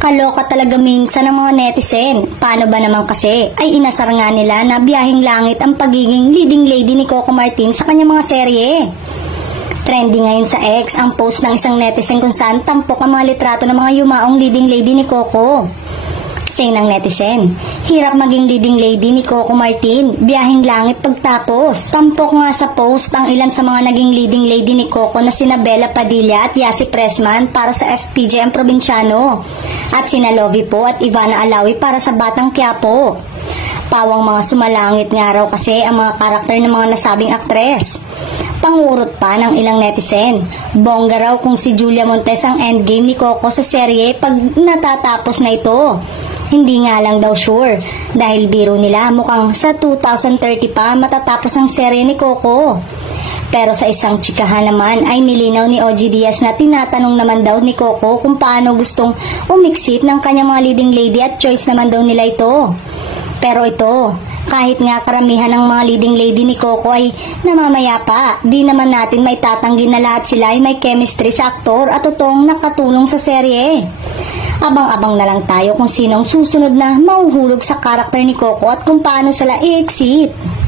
Kaloka talaga minsan ng mga netizen. Paano ba naman kasi ay inasar nga nila na biyaheng langit ang pagiging leading lady ni Coco Martin sa kanyang mga serye. Trending ngayon sa X ang post ng isang netizen kung saan tampok ang mga litrato ng mga yumaong leading lady ni Coco. Say ng netizen, hirap maging leading lady ni Coco Martin, biyaheng langit pagtapos. Tampok nga sa post ang ilan sa mga naging leading lady ni Coco na sina Bella Padilla at Yasi Pressman para sa FPJ ang Probinsyano at sina Lovie Po at Ivana Alawi para sa Batang Quiapo. Pawang mga sumalangit nga raw kasi ang mga karakter ng mga nasabing aktres. Pangurot pa ng ilang netizen, bongga raw kung si Julia Montes ang endgame ni Coco sa serye pag natatapos na ito. Hindi nga lang daw sure, dahil biro nila mukhang sa 2030 pa matatapos ang serye ni Coco. Pero sa isang tsikahan naman ay nilinaw ni OG Diaz na tinatanong naman daw ni Coco kung paano gustong umiksit ng kanyang mga leading lady at choice naman daw nila ito. Pero ito, kahit nga karamihan ng mga leading lady ni Coco ay namamayapa, di naman natin may tatanggi na lahat sila ay may chemistry sa aktor at totoong nakatulong sa serye. Abang-abang na lang tayo kung sinong susunod na mahuhulog sa karakter ni Coco at kung paano sila i-exit.